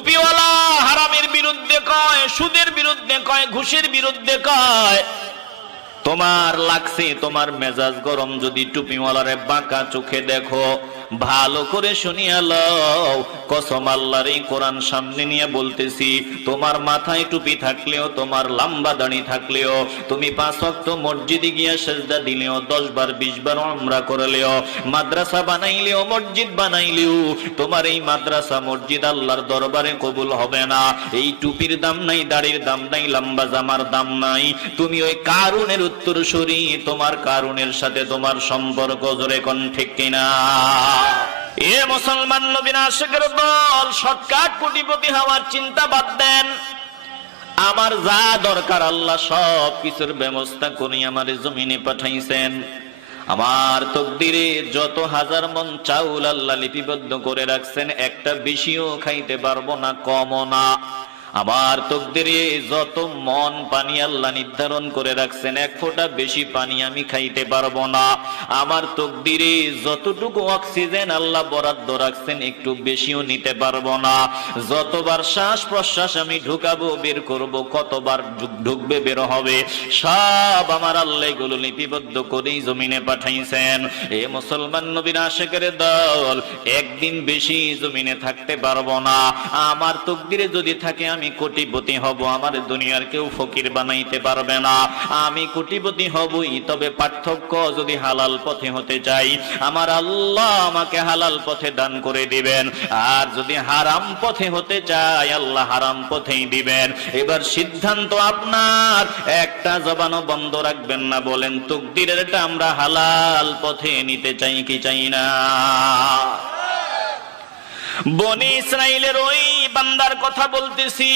টুপিওয়ালা হারামের বিরুদ্ধে কয়, সুদের বিরুদ্ধে কয়, ঘুষের বিরুদ্ধে কয়। তোমার লাগছে, তোমার মেজাজ গরম, যদি টুপিওয়ালারে বাঁকা চোখে দেখো, ভালো করে শুনিয়া লও, কসম আল্লাহর এই কোরআন সামনে নিয়ে বলতেছি, তোমার মাথায় টুপি থাকলেও, তোমার লম্বা দাড়ি থাকলেও, তুমি 5 ওয়াক্ত মসজিদে গিয়া সেজদা দিলেও, 10 বার 20 বার উমরা করলেও, মাদ্রাসা বানাইলেও, মসজিদ বানাইলেও, তোমার এই মাদ্রাসা মসজিদ আল্লাহর দরবারে কবুল হবে না। এই টুপির দাম নাই, দাড়ির দাম নাই, লম্বা জামার দাম নাই। তুমি ওই কারুনের উত্তরসূরি, তোমার কারুনের সাথে তোমার সম্পর্ক, জোরে কোন ঠিক কিনা? এ মুসলমান নবীর আশিকের দল, শর্টকাট কোটিপতি হওয়ার চিন্তা বাদ দেন। আমার যা দরকার আল্লাহ সব কিছুর ব্যবস্থা করে আমার জমিনে পাঠাইছেন। আমার তকদিরে যত হাজার মন চাউল আল্লাহ লিপিবদ্ধ করে রাখছেন, একটা বেশিও খাইতে পারবো না, কমও না। আমার তকদিরে যত মন পানি আল্লাহ নির্ধারণ করে রাখছেন, 1 ফোঁটা বেশি পানি আমি খাইতে পারবো না। আমার তকদিরে যতটুকু অক্সিজেন আল্লাহ বরাদ্দ রাখছেন, একটু বেশিও নিতে পারবো না। যতবার শ্বাস প্রশ্বাস আমি ঢুকাবো, বের করব, কতবার ঢুকবে, বের হবে, সব আমার আল্লাহ এগুলো লিপিবদ্ধ করেই জমিনে পাঠাইছেন। এ মুসলমান নবীর আশিকের দল, একদিন বেশি জমিনে থাকতে পারবো না। আমার তকদিরে যদি থাকে আমি কোটিপতি হব, আমার দুনিয়ার কেউ ফকির বানাইতে পারবে না। আমি কোটিপতি হবই, তবে পার্থক্য, যদি হালাল পথে হতে চাই, আমার আল্লাহ আমাকে হালাল পথে দান করে দিবেন, আর যদি হারাম পথে হতে চাই, আল্লাহ হারাম পথেই দিবেন। এবার সিদ্ধান্ত আপনার, একটা জবানও বন্ধ রাখবেন না, বলেন তকদিরেরটা আমরা হালাল পথে নিতে চাই কি চাই না? বনি ইসরাইলের ওই বান্দার কথা বলতেছি,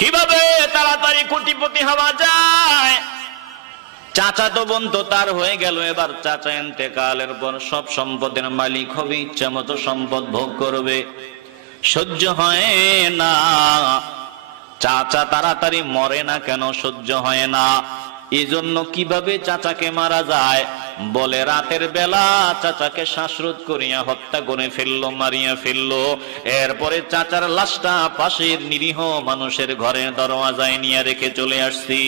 কিভাবে তাড়াতাড়ি কোটিপতি হওয়া যায়। চাচা তো বোন তো তার হয়ে গেল, এবার চাচা ইন্তেকালের পর সব সম্পদের মালিক হবে, ইচ্ছা মতো সম্পদ ভোগ করবে। সহ্য হয় না, চাচা তাড়াতাড়ি মরে না কেন? সহ্য হয় না। এজন্য কিভাবে চাচাকে মারা যায়? বলে রাতের বেলা চাচাকে শ্বাসরোধ করিয়া হত্যা করে ফেললো, মারিয়া ফেললো। এরপরে চাচার লাশটা পাশের নিরীহ মানুষের ঘরের দরওয়াজায় নিয়ে রেখে চলে আসছি।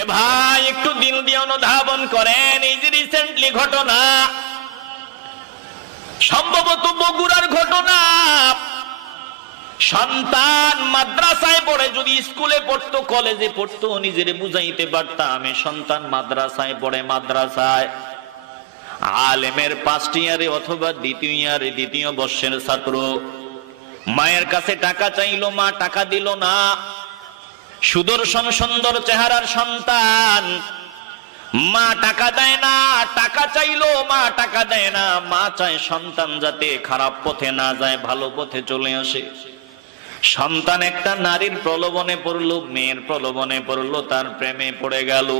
এ ভাই, একটু দিল দিয়ে অনুধাবন করেন, এই যে রিসেন্টলি ঘটনা, সম্ভবত বগুড়ার ঘটনা। সন্তান মাদ্রাসায় পড়ে, যদি স্কুলে পড়তো, কলেজে পড়তো, নিজের বুঝাইতে পারতাম সন্তান মাদ্রাসায় পড়ে, মাদ্রাসায় আলেমের 1st ইয়ারে অথবা 2য় ইয়ারে 2য় বর্ষের ছাত্র। মায়ের কাছে টাকা চাইলো, মা টাকা দিল না। সুদর্শন সুন্দর চেহারার সন্তান, মা টাকা দেয় না। টাকা চাইলো, মা টাকা দেয় না। মা চায় সন্তান যাতে খারাপ পথে না যায়, ভালো পথে চলে আসে। সন্তান একটা নারীর প্রলোভনে পড়লো, মেয়ের প্রলোভনে পড়লো, তার প্রেমে পড়ে গেল।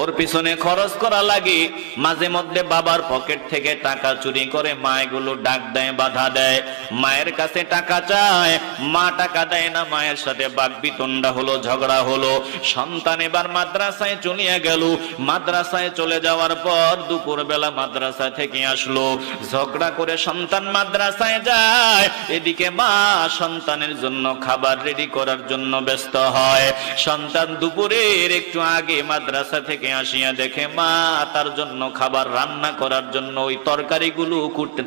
ওর পিছনে খরচ করা লাগে, মাঝে মধ্যে বাবার পকেট থেকে টাকা চুরি করে, মা এগুলো ডাক দেয়, বাধা দেয়। মায়ের কাছে টাকা চায়, মা টাকা দেয় না। মায়ের সাথে বাকবিতণ্ডা হলো, ঝগড়া হলো। সন্তান এবার মাদ্রাসায় চলিয়া গেল। মাদ্রাসায় চলে যাওয়ার পর দুপুর বেলা মাদ্রাসা থেকে আসলো, ঝগড়া করে সন্তান মাদ্রাসায় যায়। এদিকে মা সন্তানের জন্য খাবার রেডি করার জন্য ব্যস্ত হয়। সন্তান দুপুরের একটু আগে মাদ্রাসা থেকে আসিয়া দেখে মা তার জন্য খাবার রান্না করার জন্য ওই তরকারিগুলো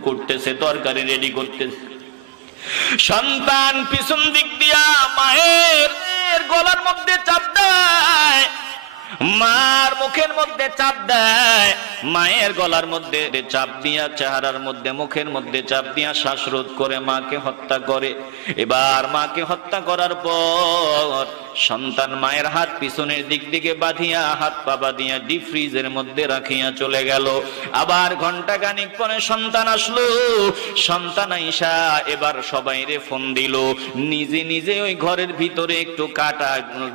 কুটতেছে, তরকারি রেডি করতেছে। সন্তান পিছন দিক দিয়া মায়ের গলার মধ্যে চাপ দেয়, মার মুখের মধ্যে চাপ দেয়, মায়ের গলার মধ্যে চাপ দিয়া, চেহারার মধ্যে, মুখের মধ্যে চাপ দিয়া শ্বাসরোধ করে মাকে হত্যা করে। এবার মাকে হত্যা করার পর সন্তান মায়ের হাত পিছনের দিক দিকে বাঁধিয়া, হাত পা বাঁধিয়া ডিপ ফ্রিজের মধ্যে রাখিয়া চলে গেল। আবার ঘন্টা খানিক পরে সন্তান আসলো। সন্তান আইসা এবার সবাইরে ফোন দিল। নিজে নিজে ওই ঘরের ভিতরে একটু কাটা,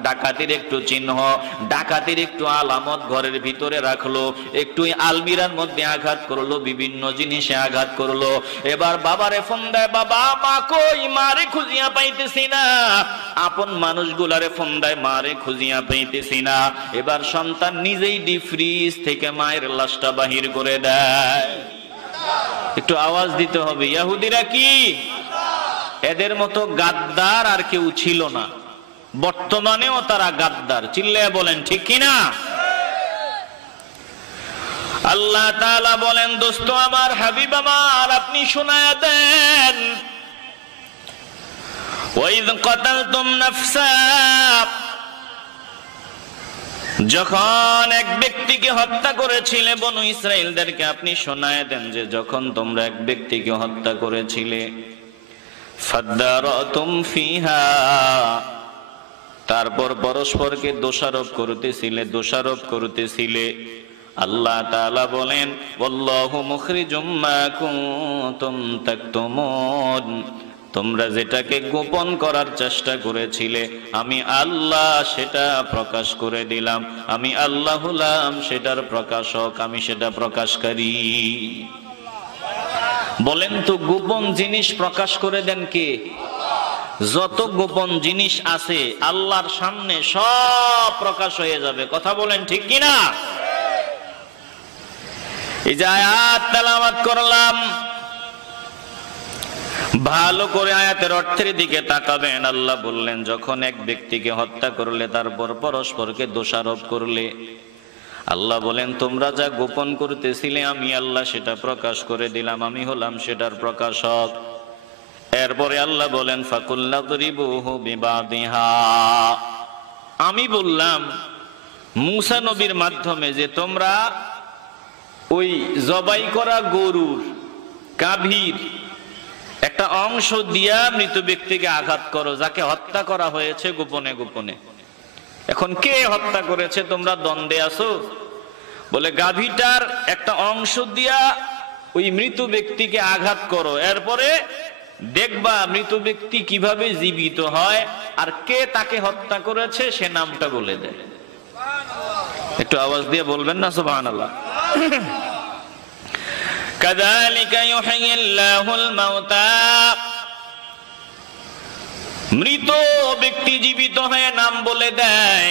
ডাকাতির একটু চিহ্ন, ডাকাতির একটু আলামত ঘরের ভিতরে রাখলো। একটু আলমিরার মধ্যে আঘাত করলো, বিভিন্ন জিনিসে আঘাত করলো। এবার বাবারে ফোন দেয়, বাবা মা কই? মারে খুঁজিয়া পাইতেছি না। আপন মানুষগুলারে ফোন দেয়, মারে খুঁজিয়া পাইতেছি না। এবার সন্তান নিজেই ডিপ ফ্রিজ থেকে মায়ের লাশটা বাহির করে দেয়। একটু আওয়াজ দিতে হবে। ইহুদিরা কি? এদের মতো গাদ্দার আর কেউ ছিল না, বর্তমানেও তারা গাদ্দার। চিল্লায়া বলেন ঠিক কিনা? আল্লাহ তাআলা বলেন, দোস্ত আমার, হাবিব আমার, আপনি শোনায়া দেন, ওয়াইদ কাতালতুম নাফসা, যখন এক ব্যক্তিকে হত্যা করেছিলে, বনু ইসরাইলদেরকে আপনি শোনায়া দেন যে যখন তোমরা এক ব্যক্তিকে হত্যা করেছিলে, ফাদ্দারাতুম ফিহা, তারপর পরস্পরকে দোষারোপ করতেছিলে। আল্লাহ তাআলা বলেন, ওয়াল্লাহু মুখরিজুম মা কুনতুম তাকতুমুন, তোমরা যেটাকে গোপন করার চেষ্টা করেছিলে আমি আল্লাহ সেটা প্রকাশ করে দিলাম। আমি আল্লাহ হলাম সেটার প্রকাশক, আমি সেটা প্রকাশকারী। বলেন তো, গোপন জিনিস প্রকাশ করে দেন কে? যত গোপন জিনিস আছে আল্লাহর সামনে সব প্রকাশ হয়ে যাবে। কথা বলেন ঠিক কিনা? এই যে আয়াত তেলাওয়াত করলাম, ভালো করে আয়াতের অর্থের দিকে তাকাবেন। আল্লাহ বললেন, যখন এক ব্যক্তিকে হত্যা করলে, তারপর পরস্পরকে দোষারোপ করলে, আল্লাহ বলেন তোমরা যা গোপন করতেছিলে আমি আল্লাহ সেটা প্রকাশ করে দিলাম, আমি হলাম সেটার প্রকাশক। এরপরে আল্লাহ বলেন, ফাকুল্লা দরিবুহু বিবাদিহা, আমি বললাম মুসা নবীর মাধ্যমে যে তোমরা ওই জবাই করা গরুর গাভীর একটা অংশ দিয়া মৃত ব্যক্তিকে আঘাত করো, যাকে হত্যা করা হয়েছে গোপনে গোপনে। এখন কে হত্যা করেছে তোমরা দ্বন্দ্বে আছো? বলে গাভীটার একটা অংশ দিয়া ওই মৃত ব্যক্তিকে আঘাত করো, এরপরে দেখবা মৃত ব্যক্তি কিভাবে জীবিত হয়, আর কে তাকে হত্যা করেছে সে নামটা বলে দেয়। একটু আওয়াজ দিয়ে বলবেন না সুবহানাল্লাহ। কাযালিকা ইউহয়িল্লাহুল মাউতা, মৃত ব্যক্তি জীবিত হয়ে নাম বলে দেয়।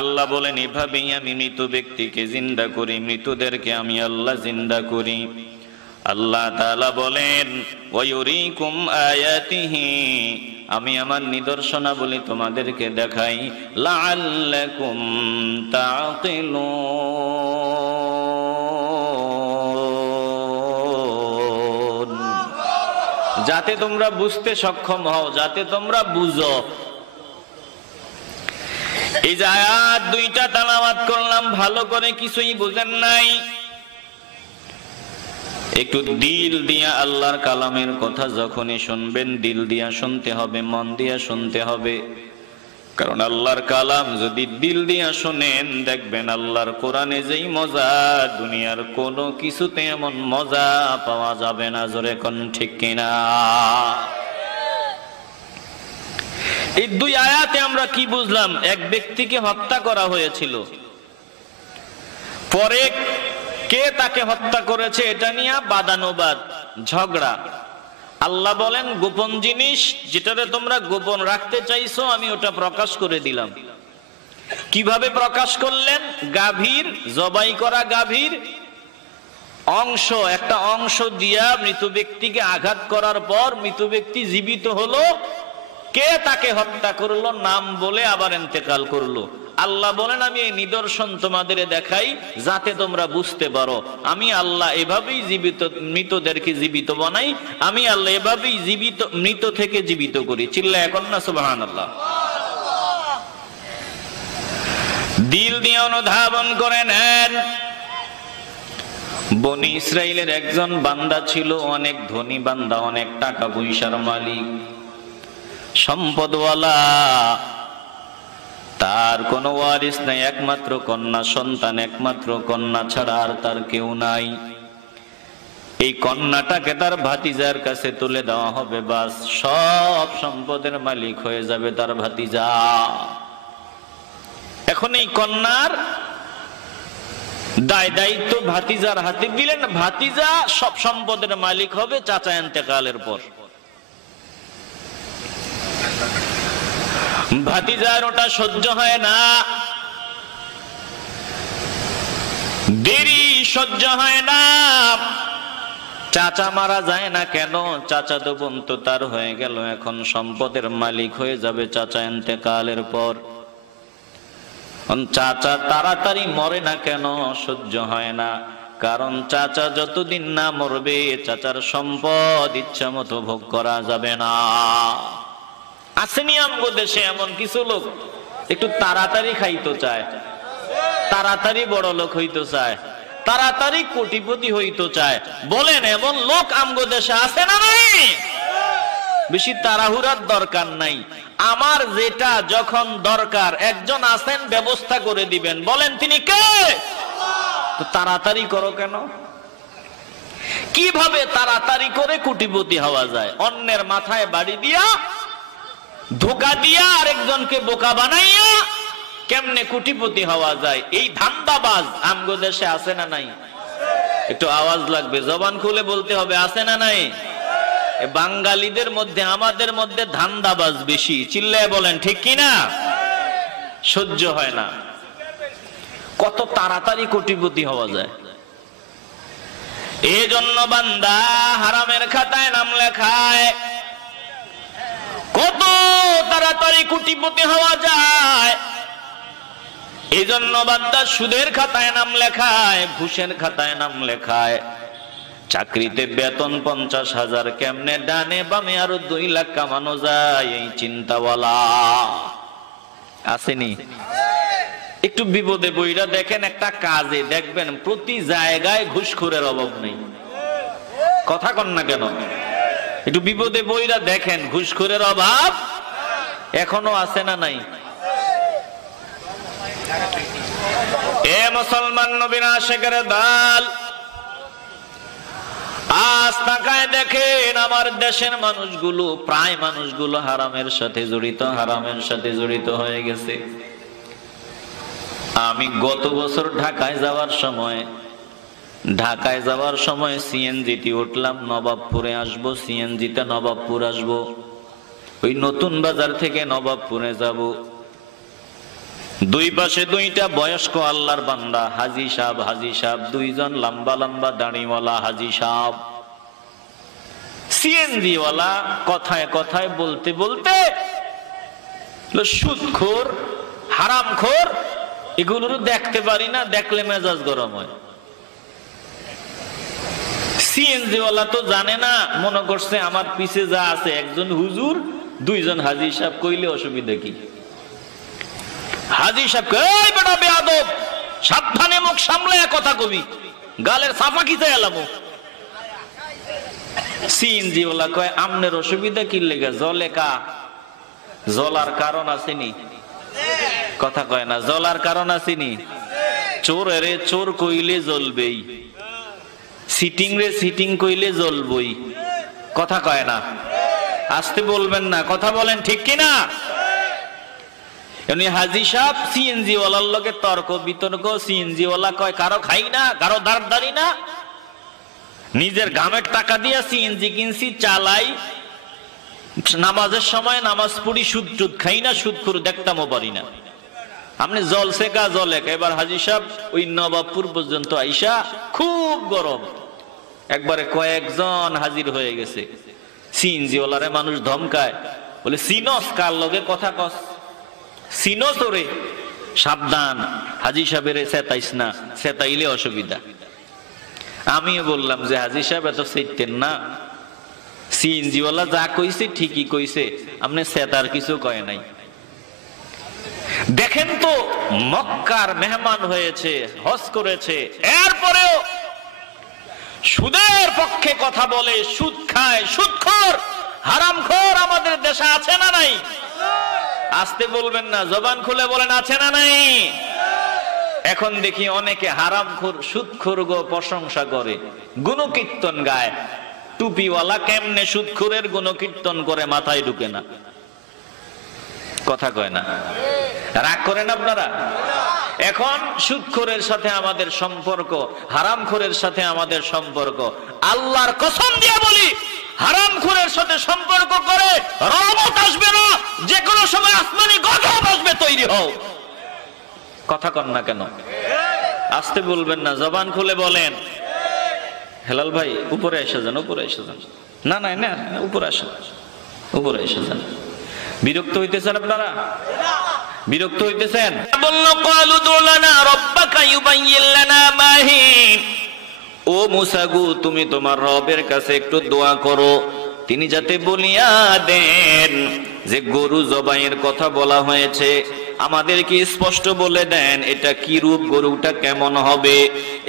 আল্লাহ বলেন এভাবেই আমি মৃত ব্যক্তিকে জিন্দা করি, মৃতদেরকে আমি আল্লাহ জিন্দা করি। আল্লাহ তাআলা বলেন, ওয়ায়ুরিকুম আয়াতিহি, আমি আমার নিদর্শনাবলী তোমাদেরকে দেখাই, লাআল্লাকুম তাকিলুন, যাতে তোমরা বুঝতে সক্ষম হও, যাতে তোমরা বুঝো। এই যে আয়াত দুইটা তেলাওয়াত করলাম, ভালো করে কিছুই বুঝেন নাই, একটু দিল দিয়া আল্লাহর কালামের কথা যখনই শুনবেন দিল দিয়া শুনতে হবে, মন দিয়া শুনতে হবে। কারণ আল্লাহর কালাম যদি দিল দিয়া শুনেন, দেখবেন আল্লাহর কোরআনে যেই মজা, দুনিয়ার কোনো কিছুতে এমন মজা পাওয়া যাবে না। জোরে কোন ঠিক কিনা? এই দুই আয়াতে আমরা কি বুঝলাম? এক ব্যক্তিকে হত্যা করা হয়েছিল, পরে কে তাকে হত্যা করেছে এটা নিয়ে বাদানুবাদ, ঝগড়া। আল্লাহ বলেন গোপন জিনিস যেটারে তোমরা গোপন রাখতে চাইছো আমি ওটা প্রকাশ করে দিলাম। কিভাবে প্রকাশ করলেন? গাভীর, জবাই করা গাভীর অংশ, একটা অংশ দিয়া মৃত ব্যক্তিকে আঘাত করার পর মৃত ব্যক্তি জীবিত হলো, কে তাকে হত্যা করলো নাম বলে আবার ইন্তেকাল করলো। আল্লাহ বলেন আমি এই নিদর্শন তোমাদের দেখাই যাতে তোমরা বুঝতে পারো, আমি আল্লাহ এভাবেই জীবিত মৃতদেরকে জীবিত বানাই, আমি আল্লাহ এভাবেই জীবিত মৃত থেকে জীবিত করি। চিল্লা এখন না সুবহানাল্লাহ। দিল দিয়ে অনুধাবন করে নেন। বনি ইসরাইলের একজন বান্দা ছিল, অনেক ধনী বান্দা, অনেক টাকা পয়সার মালিক, সম্পদওয়ালা। তার কোনো ওয়ারিস নাই, একমাত্র কন্যা সন্তান, একমাত্র কন্যা ছাড়া আর তার কেউ নাই। এই কন্যাটাকে তার ভাতিজার কাছে তুলে দেওয়া হবে, বাস সব সম্পদের মালিক হয়ে যাবে তার ভাতিজা। এখন এই কন্যার দায় দায়িত্ব ভাতিজার হাতে দিলেন, ভাতিজা সব সম্পদের মালিক হবে চাচা ইন্তেকালের পর। ভাতিজার ওটা সহ্য হয় না, দেরি সহ্য হয় না। চাচা মারা যায় না কেন? চাচাতো বোন তো তার হয়ে গেল, এখন সম্পদের মালিক হয়ে যাবে চাচা ইন্তেকালের পর। চাচা তাড়াতাড়ি মরে না কেন? সহ্য হয় না, কারণ চাচা যতদিন না মরবে চাচার সম্পদ ইচ্ছা মতো ভোগ করা যাবে না। আসেনি আমগো দেশে এমন কিছু লোক একটু তাড়াতাড়ি খাইতে চায়, তাড়াতাড়ি বড় লোক হইতে চায়, তাড়াতাড়ি কোটিপতি হইতে চায়। বলেন এমন লোক আমগো দেশে আছে না নাই? বেশি তাড়াহুড়ার দরকার নাই, আমার যেটা যখন দরকার একজন আছেন ব্যবস্থা করে দিবেন। বলেন তিনি কে? তো তাড়াতাড়ি করো কেন? কিভাবে তাড়াতাড়ি করে কোটিপতি হওয়া যায়? অন্যের মাথায় বাড়ি দিয়া, ধোঁকা দিয়া, আরেকজনকে বোকা বানাইয়া কেমনে কোটিপতি হওয়া যায়, এই ধান্দাবাজ আমগো দেশে আছে না নাই? একটু আওয়াজ লাগবে, জবান খুলে বলতে হবে, আছে না নাই? বাঙালিদের মধ্যে, আমাদের মধ্যে ধান্দাবাজ বেশি। চিল্লায় বলেন ঠিক কিনা? সহ্য হয় না, কত তাড়াতাড়ি কোটিপতি হওয়া যায়। এই জন্য বান্দা হারামের খাতায় নাম লেখায়, কত তাড়াতাড়ি কোটিপতি হওয়া যায়। এই জন্য বান্দা সুদের খাতায় নাম লেখায়, ঘুষের খাতায় নাম লেখায়। চাকরিতে বেতন 50,000, কেমনে ডানে বামে আরো 2 লাখ কামানো যায়, এই চিন্তাওয়ালা আসেনি? একটু বিপদে বইরা দেখেন, একটা কাজে দেখবেন প্রতি জায়গায় ঘুষখোরের অভাব নেই। কথা কন না কেন? একটু বিপদে বইরা দেখেন, ঘুষখোরের অভাব এখনো আছে না নাই? এ মুসলমান নবীর আশিকের দল, আজ তাকায় দেখেন আমার দেশের মানুষগুলো, প্রায় মানুষগুলো হারামের সাথে জড়িত, হারামের সাথে জড়িত হয়ে গেছে। আমি গত বছর ঢাকায় যাওয়ার সময় সিএনজিতে উঠলাম, নবাবপুরে আসবো, সিএনজিতে নবাবপুর আসবো, ওই নতুন বাজার থেকে নবাবপুরে যাব। দুই পাশে 2টা বয়স্ক আল্লাহর বান্দা, হাজি সাহেব, 2জন লম্বা লম্বা দাড়িওয়ালা হাজি সাহেব। সিএনজি ওয়ালা কথায় কথায় বলতে বলতে সুদখোর, হারামখোর, এগুলোর দেখতে পারি না, দেখলে মেজাজ গরম হয়। সিএনজি ওয়ালা তো জানে না, মনে করছে আমার পিছে যা আছে একজন হুজুর, 2জন হাজি সাহেব, কইলে অসুবিধা কি? হাজি সাহেব এই বেটা বেয়াদব, সাবধানে মুখ সামলে কথা কবি, গালের সাফা খিচে এলাম। সিএনজি ওয়ালা কয় আমনের অসুবিধা কি লেগে? জলে কা? জলার কারণ আসেনি? কথা কয় না, জলার কারণ আসেনি? চোরে চোর কইলে জ্বলবেই, সিটিং রে সিটিং কইলে জ্বলবই। কথা কয় না, আসতে বলবেন না, কথা বলেন ঠিক কিনা? হাজি সাহেব সিএনজি ওয়ালার লগে তর্ক বিতর্ক, সিএনজি ওয়ালা কয় কারো খাই না, কারো দাঁড় না, নিজের ঘামের টাকা দিয়া সিএনজি কিনছি, চালাই, নামাজের সময় নামাজ পড়ি, সুদ টুদ খাই না, সুদখোর দেখতামও পারি না। আপনি জলসে কা জলে কা। এবার হাজি সাহেব ওই নবাবপুর পর্যন্ত আইসা, খুব গরম, একবারে কয়েকজন হাজির হয়ে গেছে। সিএনজি ওয়ালারে মানুষ ধমকায়, বলে সিনস কার লগে কথা কস, সিনস ওরে, সাবধান, হাজি সাহেবের চেতাইস না, চেতাইলে অসুবিধা। আমিও বললাম যে হাজি সাহেব এত চেতেন না, সিএনজি ওয়ালা যা কইছে ঠিকই কইছে, আপনি চেতার কিছু কয় নাই। দেখেন তো, মক্কার মেহমান হয়েছে, হজ করেছে, এরপরেও সুদের পক্ষে কথা বলে, সুদ খায়, সুদখোর, হারামখোর আমাদের দেশে আছে না নাই? আসতে বলবেন না, জবান খুলে বলেন আছে না নাই? এখন দেখি অনেকে হারামখোর, সুদখোর গো প্রশংসা করে, গুণকীর্তন গায়। টুপিওয়ালা কেমনে সুদখোরের গুণকীর্তন করে মাথায় ঢুকে না। কথা কয় না, রাগ করেন আপনারা? এখন সুদখোরের সাথে আমাদের সম্পর্ক, হারামখোরের সাথে আমাদের সম্পর্ক, আল্লাহর কসম দিয়ে বলি, হারামখোরের সাথে সম্পর্ক করে রহমত আসবে না, যে কোনো সময় আসমানি গজব আসবে, তৈরি হও। কথা কন না কেন? আসতে বলবেন না, জবান খুলে বলেন। হেলাল ভাই উপরে এসে যান, উপরে এসে যান। না না না, উপরে আসেন, উপরে এসে যান। বিরক্ত হইতেছেন আপনারা? বিরক্ত হইতেছেন? বললো ক্বালু দু লানা রাব্বাকা ইউবাইয়্যিন লানা মা হি। ও মুসা গো, তুমি তোমার রবের কাছে একটু দোয়া করো, তিনি যাতে বলিয়া দেন যে গরু জবাইয়ের কথা বলা হয়েছে, আমাদেরকে স্পষ্ট বলে দেন এটা কি রূপ, গরুটা কেমন হবে।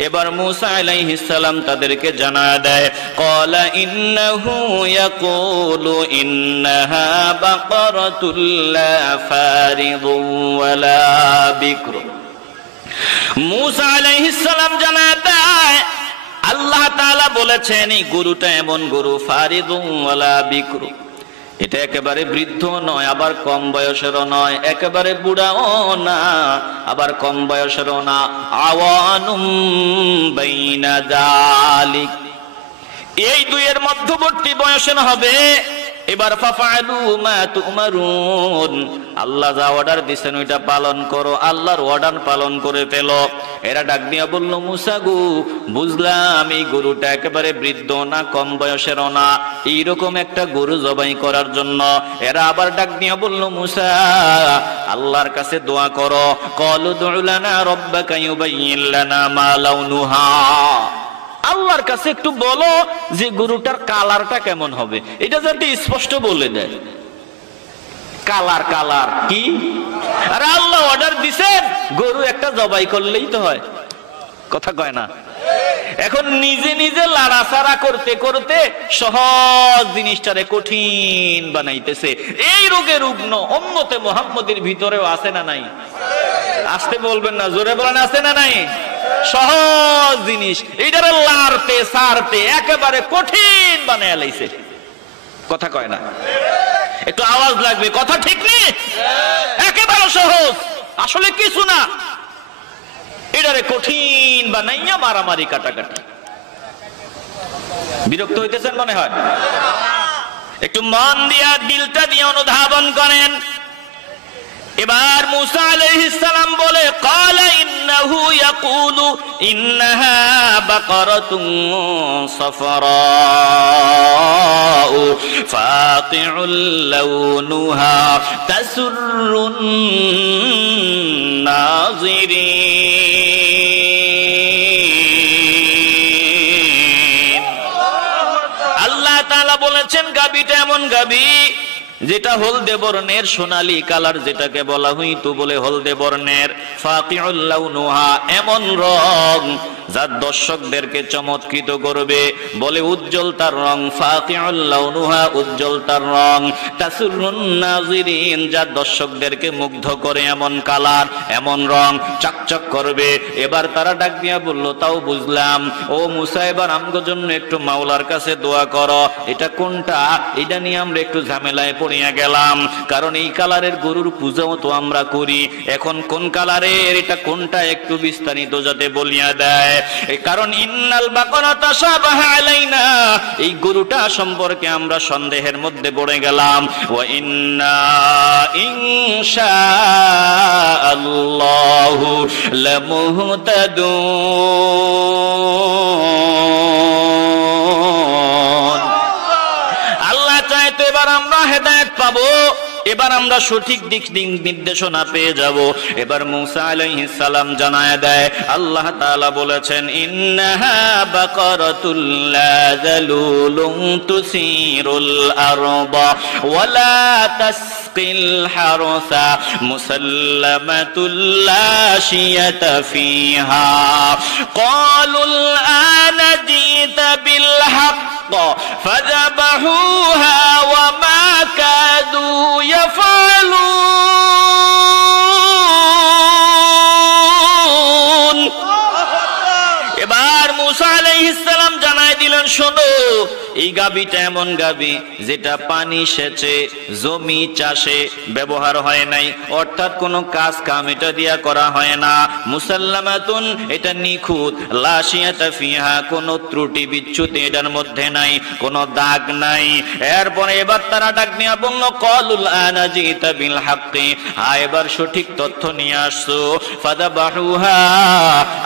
এবার মুসা আলাইহিস সালাম তাদেরকে জানায় দেয়, ক্বালা ইন্নাহু ইয়াকুলু ইন্নাহা বাকারাতুল লা ফারিদুন ওয়ালা বিকর। মুসা আলাইহিস সালাম জানায় দেয় আল্লাহ তাআলা বলেছেন এই গরুটা এমন গরু, ফারিদুন ওয়ালা বিকর, এটা একেবারে বৃদ্ধ নয় আবার কম বয়সেরও নয়, একেবারে বুড়াও না আবার কম বয়সেরও না, আওয়ানুম বাইনা যালিক, এই দুইয়ের মধ্যবর্তী বয়সের হবে। এবার ফাফআলু মা তুমারুন, আল্লাহ যা অর্ডার দিয়েছেন ওইটা পালন করো, আল্লাহর অর্ডার পালন করে ফেলো। এরা ডাক দিয়া বলল, মুসা গো বুঝলাম এই গরুটা একেবারে বৃদ্ধ না কম বয়সেরও না, এইরকম একটা গরু জবাই করার জন্য এরা আবার ডাক দিয়া বলল, মুসা আল্লাহর কাছে দোয়া করো। ক্বালু দু'ু লানা রাব্বাকা ইউবাইয়্যিন লানা মা লাউনুহা, আল্লাহর কাছে একটু বলো যে গরুটার কালারটা কেমন হবে, এটা যাতে স্পষ্ট বলে দেয়। কালার, কালার কি? আরে আল্লাহ অর্ডার দিছেন গরু একটা জবাই করলেই তো হয়, কথা কয় না? এখন নিজে নিজে লাড়াচাড়া করতে করতে সহজ জিনিসটারে কঠিন বানাইতেছে। এই রোগে রুগ্ন উম্মতে মুহাম্মদের ভিতরেও আছে না নাই? আসতে বলবেন না, জোরে বলেন আছে না নাই? সহজ জিনিস এইটারে লাড়তে সারতে একেবারে কঠিন বানায় লাইছে, কথা কয় না? একটু আওয়াজ লাগবে, কথা ঠিক নেই? একেবারে সহজ, আসলে কিছু না, এটারে কঠিন বানাইয়া মারামারি কাটাকাটি। বিরক্ত হইতেছেন মনে হয়? একটু মন দিয়া দিলটা দিয়ে অনুধাবন করেন। এবার মুসা আলাইহিস সালাম বলে, ক্বালা ইন্নাহু ইয়াকুলু ইন্নাহা বাকারাতুন সাফরাউ ফাকিউল লাউনুহা তাসুররুন নাযিরিন। আল্লাহ তাআলা বলেছেন গাবীটা এমন গাবী যেটা হলদে বর্ণের, সোনালী কালার যেটাকে বলা হইতো বলে হলদে বর্ণের, ফাকিউল লাউনুহা এমন রং যা দর্শকদেরকে চমৎকৃত করবে, বলে উজ্জ্বল তার রং, ফাকিউল লাউনুহা উজ্জ্বল তার রং, তাসুরুন নাযিরিন যা দর্শকদেরকে মুগ্ধ করে এমন কালার এমন রং চকচক করবে। এবার তারা ডাক দিয়া বলল, তাও বুঝলাম, ও মুসা এবার আমগো জন্য একটু মাওলার কাছে দোয়া করো, এটা কোনটা, এটা নিয়ে আমরা একটু ঝামেলায় পড়িয়া গেলাম, কারণ এই কালারের গরুর পূজাও তো আমরা করি, এখন কোন কালারের এটা কোনটা একটু বিস্তারিত যাতে বলিয়া দেয়। কারণ ইন্নাল বাকারা তাশাবাহা আলাইনা, এই গরুটা সম্পর্কে আমরা সন্দেহের মধ্যে পড়ে গেলাম। ওয়া ইন্না ইনশাআল্লাহু লামুহতাদুন, আল্লাহ চায় তো এবার আমরা হেদায়েত পাবো, এবার আমরা সঠিক দিক নির্দেশনা পেয়ে যাব। এবার মুসা আলাইহিস সালাম জানায় দেয়, আল্লাহ তাআলা বলেছেন, ইন্নাহা বাকারাতুল লা যালুলুন তুসিরুল আরদা ওয়ালা তাসকিল হারসা মুসাল্লামাতুল লা শিয়াতা ফিহা ক্বালুল আনা জিতা বিল হক্ক ফাযাবাহুহা ওয়া মা কাদু ইয়াফআলুন। এবার মুসা আলাইহিস সালাম জানায় দিলেন, শোনো এই গাভীটা এমন গাভী যেটা পানি সেচে জমি চাষে ব্যবহার হয় নাই, অর্থাৎ কোনো কাজ কাম এটা দিয়া করা হয় না। মুসাল্লামাতুন, এটা নিখুঁত। লা শিয়াতা ফিহা, কোনো ত্রুটি বিচ্যুতি এটার মধ্যে নাই, কোনো দাগ নাই। এরপরে এবার তারা ডাক নিয়ে বলল, ক্বালুল আনা জিতা বিল হাক্কি, এবার সঠিক তথ্য নিয়ে আসছো। ফাদাবাহুহা,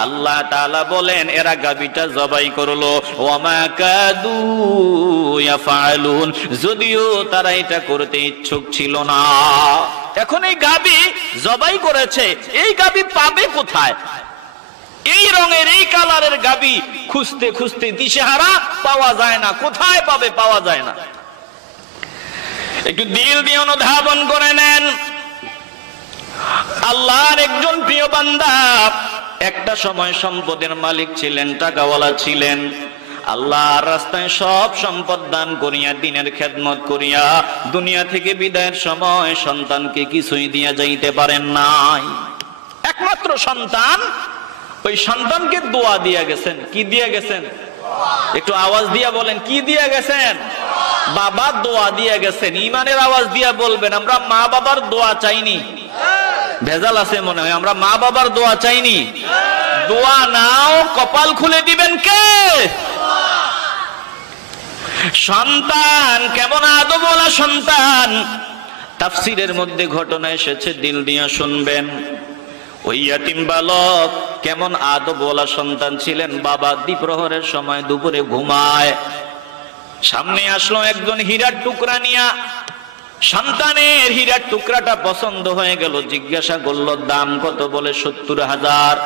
আল্লাহ তাআলা বলেন এরা গাভীটা জবাই করলো। ওয়ামা কাদু ইয়াফআলুন, যদিও তারা এটা করতে ইচ্ছুক ছিল না। এখন এই গাভী জবাই করেছে, এই গাভী পাবে কোথায়? এই রঙের এই কালারের গাভী খুঁজতে খুঁজতে দিশেহারা, পাওয়া যায় না। কোথায় পাবে? পাওয়া যায় না। একটু দিল দিয়ে অনুধাবন করে নেন। আল্লাহর একজন প্রিয় বান্দা একটা সময় সম্পদের মালিক ছিলেন, টাকাওয়ালা ছিলেন। আল্লাহর রাস্তায় সব সম্পদ দান করিয়া, দিনের খেদমত করিয়া দুনিয়া থেকে বিদায়ের সময় সন্তানকে কিছুই দিয়া যাইতে পারেন নাই। একমাত্র সন্তান, ওই সন্তানকে দোয়া দিয়া গেছেন। কি দিয়া গেছেন? একটু আওয়াজ দিয়া বলেন, কি দিয়া গেছেন? বাবা দোয়া দিয়া গেছেন। ইমানের আওয়াজ দিয়া বলবেন, আমরা মা বাবার দোয়া চাইনি। ভেজাল আছে মনে হয়, আমরা মা বাবার দোয়া চাইনি। দোয়া নাও, কপাল খুলে দিবেন কে? সন্তান কেমন আদবওয়ালা সন্তান, তাফসীরের মধ্যে ঘটনা এসেছে, দিল দিয়ে শুনবেন। ওই ইয়াতিম বালক কেমন আদবওয়ালা সন্তান ছিলেন। বাবা দ্বিপ্রহরের সময় দুপুরে ঘুমায়, সামনে আসলো একজন হীরার টুকরা নিয়া। সন্তানের হীরার টুকরাটা পছন্দ হয়ে গেল, জিজ্ঞাসা করলো দাম কত? বলে 70,000।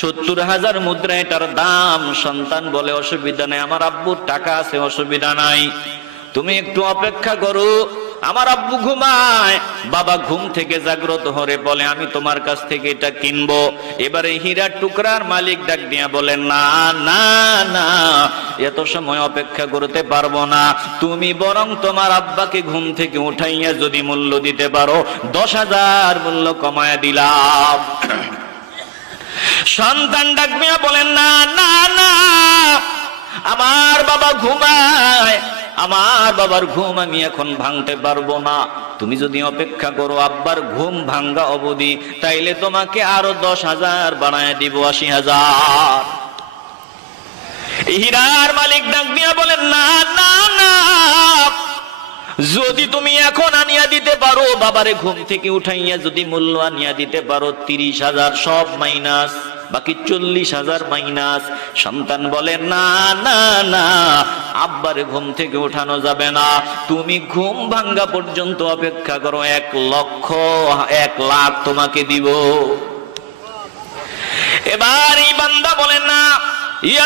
70,000 মুদ্রা এটার দাম। সন্তান বলে অসুবিধা নাই, আমার আব্বুর টাকা আছে, অসুবিধা নাই, তুমি একটু অপেক্ষা করো, আমার আব্বু ঘুমায়। বাবা ঘুম থেকে জাগ্রত হয়ে বলে, আমি তোমার কাছ থেকে এটা কিনবো। এবারে হীরার টুকরার মালিক ডাক দিয়া বলে, না না না, এত সময় অপেক্ষা করতে পারবো না, তুমি বরং তোমার আব্বাকে ঘুম থেকে উঠাইয়া যদি মূল্য দিতে পারো 10,000 মূল্য কমায়া দিলাম। সন্তান ডাক দিয়া বলেন, না না না, আমার বাবা ঘুমায়, আমার বাবার ঘুম আমি এখন ভাঙতে পারবো না, তুমি যদি অপেক্ষা করো আব্বার ঘুম ভাঙ্গা অবধি, তাইলে তোমাকে আরো 10,000 বাড়ায় দিব, 80,000। হীরার মালিক ডাক দিয়া বলেন, না না না, যদি তুমি এখন আনিয়া দিতে পারো, বাবারে ঘুম থেকে উঠাইয়া যদি মূল্য আনিয়া দিতে পারো 30,000 সব মাইনাস, বাকি 40,000 মাইনাস। সন্তান বলে, না না না, আব্বারে ঘুম থেকে উঠানো যাবে না, তুমি ঘুম ভাঙ্গা পর্যন্ত অপেক্ষা করো, 1,00,000 তোমাকে দিব। এবার এই বান্দা বলে, না,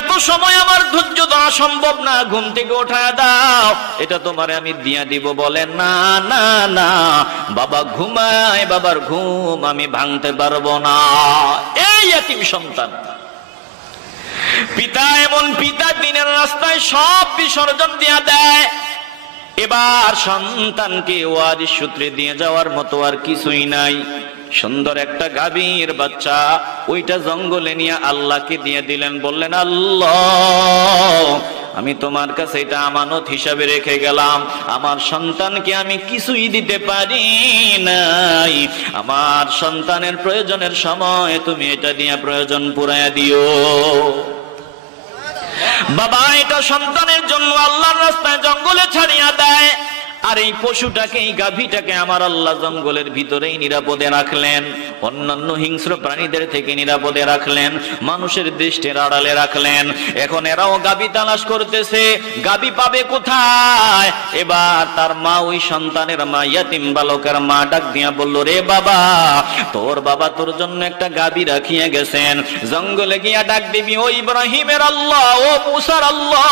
এত সময় আমার ধৈর্য ধরা সম্ভব না, ঘুম থেকে উঠায় দাও, এটা তোমারে আমি দিয়া দিব। বলে, না না না, বাবা ঘুমায়, বাবার ঘুম আমি ভাঙতে পারবো না। এই ইয়াতিম সন্তান, পিতা এমন পিতা দিনের রাস্তায় সব বিসর্জন দিয়া দেয়। এবার সন্তানকে ওয়ারিশ সূত্রে দিয়ে যাওয়ার মতো আর কিছুই নাই। সুন্দর একটা গাভীর বাচ্চা, ওইটা জঙ্গলে নিয়ে আল্লাহকে দিয়ে দিলেন। বললেন, আল্লাহ, আমি তোমার কাছে এটা আমানত হিসাবে রেখে গেলাম, আমার সন্তানকে আমি কিছুই দিতে পারি নাই, আমার সন্তানের প্রয়োজনের সময় তুমি এটা দিয়ে প্রয়োজন পুরাইয়া দিও। বাবা এটা সন্তানের জন্য আল্লাহর রাস্তায় জঙ্গলে ছাড়িয়া দেয়। আর এই পশুটাকে, এই গাভীটাকে আমার আল্লাহ জঙ্গলের ভিতরেই নিরাপদে রাখলেন, অন্যান্য হিংস্র প্রাণীদের থেকে নিরাপদে রাখলেন, মানুষের দৃষ্টির আড়ালে রাখলেন। এখন এরাও গাভী তালাশ করতেছে, গাভী পাবে কোথায়? এবার তার মা, ওই সন্তানের মা, ইয়াতিম বালকের মা ডাক দিয়া বলল, রে বাবা, তোর বাবা তোর জন্য একটা গাভী রাখিয়া গেছেন, জঙ্গলে গিয়া ডাক দিবি, ও ইব্রাহিমের আল্লাহ, ও মুসার আল্লাহ,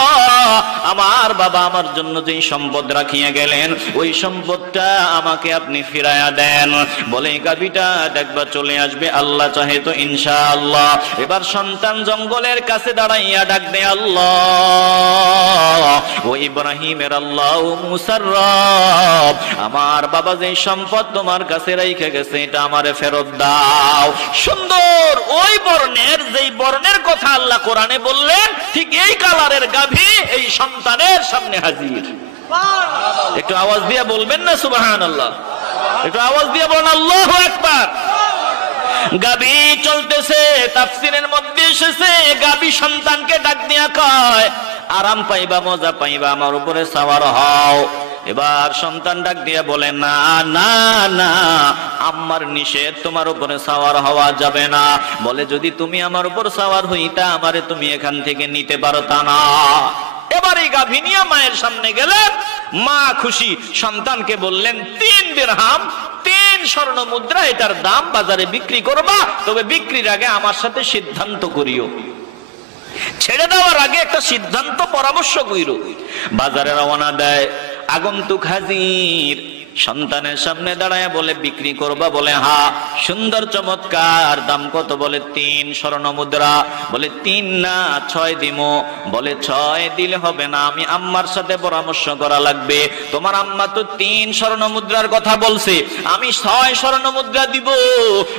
আমার বাবা আমার জন্য যেই সম্পদ রাখিয়া গেলেন বলেন ওই সম্পদটা আমাকে আপনি ফিরায়া দেন। বলে গাভীটা দেখবা চলে আসবে, আল্লাহ চাহে তো ইনশাআল্লাহ। এবার সন্তান জঙ্গলের কাছে দাঁড়াইয়া ডাক দেয়, আল্লাহ ও ইব্রাহিমের আল্লাহ ও মুসার রব, আমার বাবা যে সম্পদ তোমার কাছে রেখে গেছে এটা আমারে ফেরত দাও। সুন্দর ওই বর্ণের, যেই বর্ণের কথা আল্লাহ কোরআনে বললেন, ঠিক এই কালারের গাভী এই সন্তানের সামনে হাজির। একটু আওয়াজ দিয়ে বলবেন না সুবহানাল্লাহ? একটু আওয়াজ দিয়ে বলেন আল্লাহু আকবার। গাভী চলতেছে, তাফসীরের মধ্যে এসেছে গাভী সন্তানকে ডাক দিয়া কয়, আরাম পাইবা, মজা পাইবা, আমার উপরে সাওয়ার হও। এবার সন্তান ডাক দিয়া বলে, না না না, আম্মার নিষেধ, তোমার উপরে সাওয়ার হওয়া যাবে না। বলে যদি তুমি আমার উপর সাওয়ার হইতা, আমারে তুমি এখান থেকে নিতে পারতা না। এবার এই গাভী নিয়ে মায়ের সামনে গেলেন, মা খুশি, সন্তানকে বললেন 3 দিরহাম, 3 স্বর্ণ মুদ্রা, এটার দাম, বাজারে বিক্রি করবা, তবে বিক্রির আগে আমার সাথে সিদ্ধান্ত করিও, ছেড়ে দেওয়ার আগে একটা সিদ্ধান্ত পরামর্শ কইরো। বাজারে রওনা দেয়, আগন্তুক হাজির, সন্তানের সামনে দাঁড়ায় বলে বিক্রি করবা? বলে হ্যাঁ। সুন্দর চমৎকার, দাম কত? বলে 3 স্বর্ণ মুদ্রা। বলে 3 না 6 দিমো। বলে 6 দিলে হবে না, আমি আম্মার সাথে পরামর্শ করা লাগবে। তোমার আম্মা তো 3 স্বর্ণ মুদ্রার কথা বলছে, আমি 6 স্বর্ণ মুদ্রা দিব।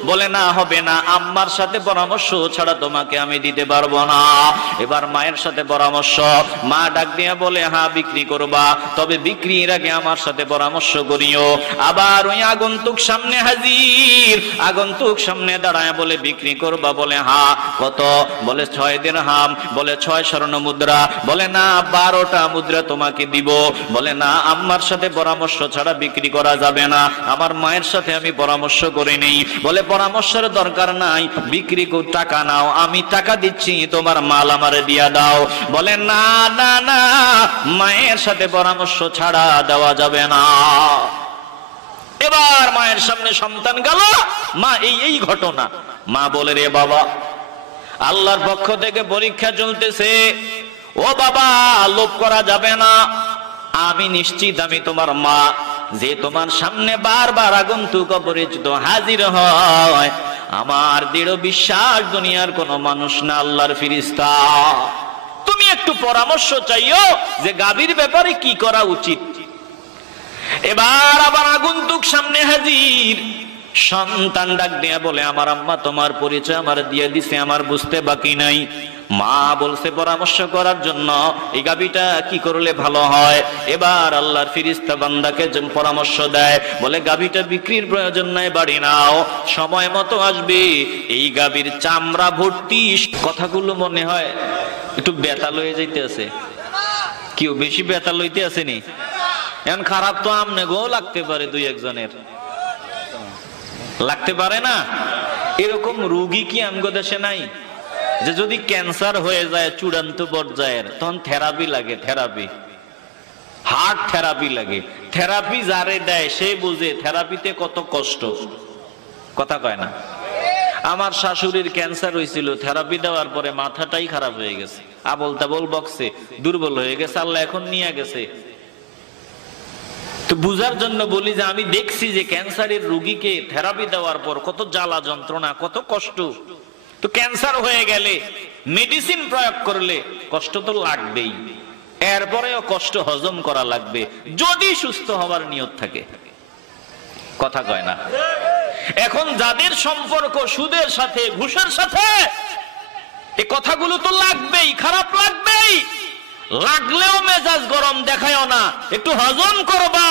বলে না, হবে না, আম্মার সাথে পরামর্শ ছাড়া তোমাকে আমি দিতে পারবো না। এবার মায়ের সাথে পরামর্শ। মা ডাক দিয়া বলে হ্যাঁ বিক্রি করবা, তবে বিক্রির আগে আমার সাথে পরামর্শ করি। আবার ওই আগন্তুক সামনে হাজির, আগন্তুক সামনে দাঁড়ায় বলে বিক্রি করবা? বলে হ্যাঁ। কত? বলে 6 দিরহাম। বলে 6 স্বর্ণ মুদ্রা। বলে না, 12টা মুদ্রা তোমাকে দিব। বলে না, আম্মার সাথে পরামর্শ ছাড়া বিক্রি করা যাবে না, আমার মায়ের সাথে আমি পরামর্শ করে নেই। বলে পরামর্শের দরকার নাই, বিক্রি টাকা নাও, আমি টাকা দিচ্ছি, তোমার মাল আমারে দিয়া দাও। বলে না না না, মায়ের সাথে পরামর্শ ছাড়া দেওয়া যাবে না। এবার মায়ের সামনে সন্তান গেল, মা এই ঘটনা। মা বলে, রে বাবা, আল্লাহর পক্ষ থেকে পরীক্ষা চলতেছে, ও বাবা লোভ করা যাবে না, আমি নিশ্চিত আমি তোমার মা, যে তোমার সামনে বারবার আগন্তুক অপরিচিত হাজির হয়, আমার দৃঢ় বিশ্বাস দুনিয়ার কোন মানুষ না, আল্লাহর ফেরেশতা। তুমি একটু পরামর্শ চাইও যে গাভীর ব্যাপারে কি করা উচিত। এবার আবার আগন্তুক সামনে হাজির, সন্তান ডাক দিয়া বলে, আমার আম্মা তোমার পরিচয় আমার দিয়ে দিছে, আমার বুঝতে বাকি নাই। মা বলছে পরামর্শ করার জন্য এই গাভীটা কি করলে ভালো হয়। এবার আল্লাহর ফেরেশতা বান্দাকে পরামর্শ দেয়, বলে গাভীটা বিক্রির প্রয়োজন নাই, বাড়ি নাও, সময় মতো আসবে, এই গাভীর চামড়া ভর্তি। কথাগুলো মনে হয় একটু ব্যথা লয়ে যাইতে আছে, কেউ বেশি ব্যথা লইতে আসেনি? এখন খারাপ তো আমনে গো লাগতে পারে, 2-1 জনের লাগতে পারে না। এরকম রোগী কি আমগো দেশে নাই? যে যদি ক্যান্সার হয়ে যায় চূড়ান্ত পর্যায়ের, তখন থেরাপি লাগে, থেরাপি, হার্ট থেরাপি লাগে। থেরাপি যারে দেয় সে বুঝে থেরাপিতে কত কষ্ট। কথা কয় না? আমার শাশুড়ির ক্যান্সার হয়েছিল, থেরাপি দেওয়ার পরে মাথাটাই খারাপ হয়ে গেছে, আবল তাবল বকছে, দুর্বল হয়ে গেছে, আল্লাহ এখন নিয়ে গেছে। তো বুঝার জন্য বলি যে আমি দেখছি যে ক্যান্সারের রোগীকে থেরাপি দেওয়ার পর কত জ্বালা যন্ত্রণা, কত কষ্ট। তো ক্যান্সার হয়ে গেলে মেডিসিন প্রয়োগ করলে কষ্ট তো লাগবেই, এরপরেও কষ্ট হজম করা লাগবে যদি সুস্থ হওয়ার নিয়ত থাকে। কথা কয় না? এখন যাদের সম্পর্ক সুদের সাথে, ঘুষের সাথে, এই কথাগুলো তো লাগবেই, খারাপ লাগবেই। লাগলেও মেজাজ গরম দেখায়ও না, একটু হজম করবা,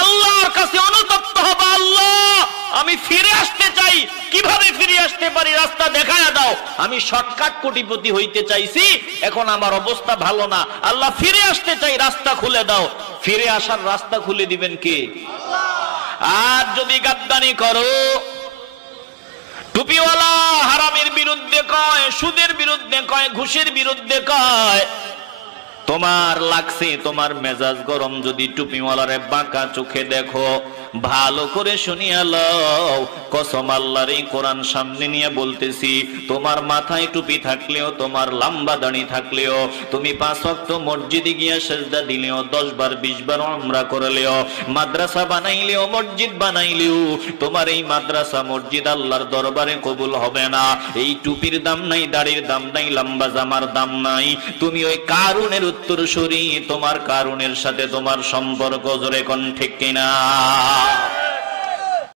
আল্লাহর কাছে অনুতপ্ত হবা, আল্লাহ আমি ফিরে আসতে চাই, কিভাবে ফিরে আসতে পারি রাস্তা দেখায়া দাও। আমি শর্টকাট কোটিপতি হইতে চাইছি, এখন আমার অবস্থা ভালো না, আল্লাহ ফিরে আসতে চাই, রাস্তা খুলে দাও। ফিরে আসার রাস্তা খুলে দিবেন কে? আর যদি গাদ্দানি করো, টুপিওয়ালা হারামের বিরুদ্ধে কয়, সুদের বিরুদ্ধে কয়, ঘুষের বিরুদ্ধে কয়, তোমার লাগছে, তোমার মেজাজ গরম, যদি টুপিওয়ালারে বাঁকা চোখে দেখো, ভালো করে শুনিয়া লও, কসম আল্লাহর এই কোরআন সামনে নিয়ে বলতেছি, তোমার মাথায় টুপি থাকলেও, তোমার লম্বা দাড়ি থাকলেও, তুমি 5 ওয়াক্ত মসজিদে গিয়া সেজদা দিলেও, 10 বার 20 বার উমরা করলেও, মাদ্রাসা বানাইলেও, মসজিদ বানাইলেও, তোমার এই মাদ্রাসা মসজিদ আল্লাহর দরবারে কবুল হবে না। এই টুপির দাম নাই, দাড়ির দাম নাই, লম্বা জামার দাম নাই। তুমি ওই কারুনের উত্তরসূরি, তোমার কারুনের সাথে তোমার সম্পর্ক, জোরে কোন ঠিক কিনা?